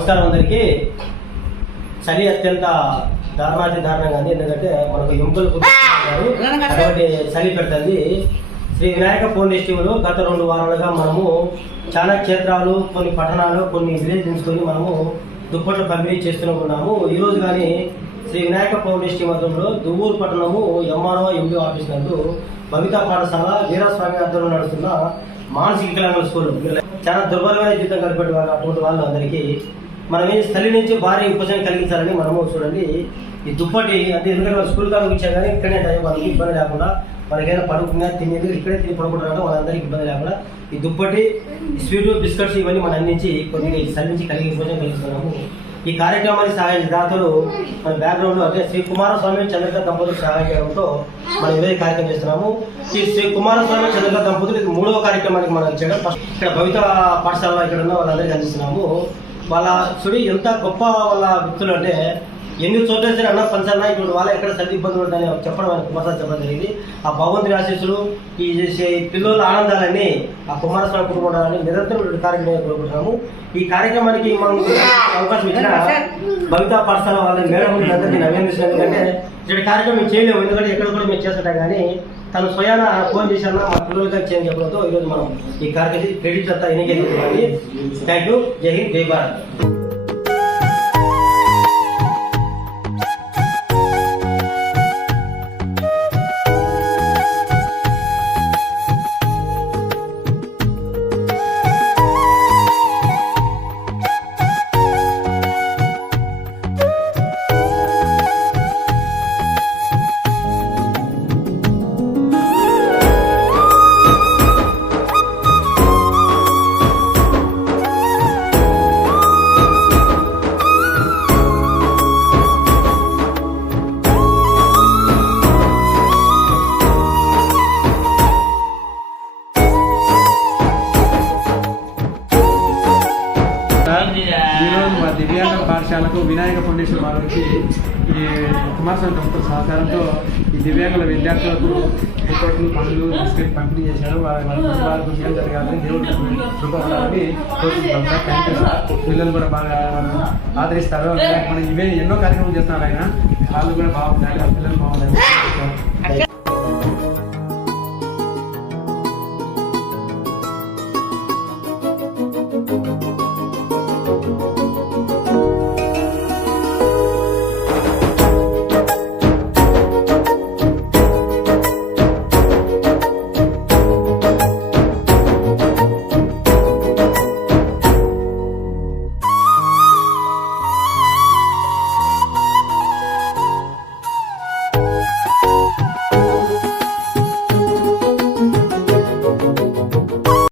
నమస్కారం అందరికీ. చలి అత్యంత దారుణంగా ఉంది. ఎందుకంటే మనకు ఎముకలు కాబట్టి చలి పెడుతుంది. శ్రీ వినాయక ఫౌండేషన్లో గత 2 వారాలుగా మనము చాలా క్షేత్రాలు, కొన్ని పట్టణాలు, కొన్ని విలేజ్ తీసుకొని మనము దుప్పట్లు పంపిణీ చేస్తున్నాము. ఈరోజు కానీ శ్రీ వినాయక ఫౌండేషన్ మధ్యంలో దువ్వూరు పట్టణము ఎంఆర్ఓ ఎండిఓ ఆఫీస్ నందు భవితా పాఠశాల వీరస్వామి ఆధ్వర్యంలో నడుస్తున్న మానసిక వికలాంగుల స్కూల్ చాలా దుర్భరమైన జీవితం గడిపే అటువంటి వాళ్ళు అందరికీ మనం స్థలి నుంచి భారీ ఉపశమనం కలిగించాలని మనము చూడండి. ఈ దుప్పటి అంటే ఎందుకంటే స్కూల్ కాదు ఇచ్చా కానీ ఇక్కడనే టైం వాళ్ళకి ఇబ్బంది లేకుండా మనకైనా పడుకున్నా తినేది ఇక్కడే తిని పడుకుంటున్నారో వాళ్ళందరికీ ఇబ్బంది లేకుండా ఈ దుప్పటి స్వీటు బిస్కెట్స్ ఇవన్నీ మనం అందించి కొద్దిగా స్థలి నుంచి కలిగి ఉపశమనం కలిగిస్తున్నాము. ఈ కార్యక్రమానికి సహాయ దాతలు మన బ్యాక్గ్రౌండ్ అంటే శ్రీ కుమారస్వామి చంద్రక దంపతులు సహాయం చేయడంతో మనం ఇదే కార్యక్రమం చేస్తున్నాము. ఈ శ్రీ కుమారస్వామి చంద్రక దంపతులు ఇది 3వ కార్యక్రమానికి మనం చేయడం. ఇక్కడ భవిత పాఠశాలలో ఇక్కడ ఉన్న వాళ్ళందరికీ అందిస్తున్నాము. వాళ్ళ చూడి ఎంత గొప్ప వాళ్ళ వ్యక్తులు అంటే ఎన్ని చోట్ల సరే అన్న పంచాలన్నా ఇప్పుడు వాళ్ళ ఎక్కడ సరి ఇబ్బందులు ఉంటాయని చెప్పడం కుమారస్వామి చెప్పడం జరిగింది. ఆ భగవంతుని ఆశీస్సులు ఈ పిల్లల ఆనందాలని ఆ కుమారస్వామి కుటుంబాలని నిరంతరం కార్యక్రమం కోరుకుంటున్నాము. ఈ కార్యక్రమానికి మనం అవకాశం ఇచ్చిన భవితా పాఠశాల వాళ్ళ మేడం అందరికీ అభినందిస్తున్నాం. ఎందుకంటే ఇక్కడ కార్యక్రమం చేయలేము, ఎందుకంటే ఎక్కడ కూడా మేము చేస్తుంటాం. కానీ తను స్వయాన ఫోన్ చేశాను మా పిల్లలుగా చేయని చెప్పడంతో ఈరోజు మనం ఈ కార్యక్రమం క్రెడిట్ అంతా ఎన్నికైంది. Thank you. జై హింద్, జై భారత్. ఈరోజు మా దివ్యాంగ పాఠశాలకు వినాయక ఫౌండేషన్ వారు వచ్చి ఈ కుమారస్వామి దంపతుల సహకారంతో ఈ దివ్యాంగుల విద్యార్థులకు దుప్పట్లు, పండ్లు, బిస్కెట్ పంపిణీ చేశారు. వారి విజయం జరగాలని దేవుడు కృప ఉండాలని కోరుకుంటున్నాం సార్. Thank you sir. పిల్లలు కూడా బాగా ఆదరిస్తారు. మనం ఇవే ఎన్నో కార్యక్రమాలు చేస్తున్నారు ఆయన. వాళ్ళు కూడా బాగుంటారు, పిల్లలు బాగుంటారు.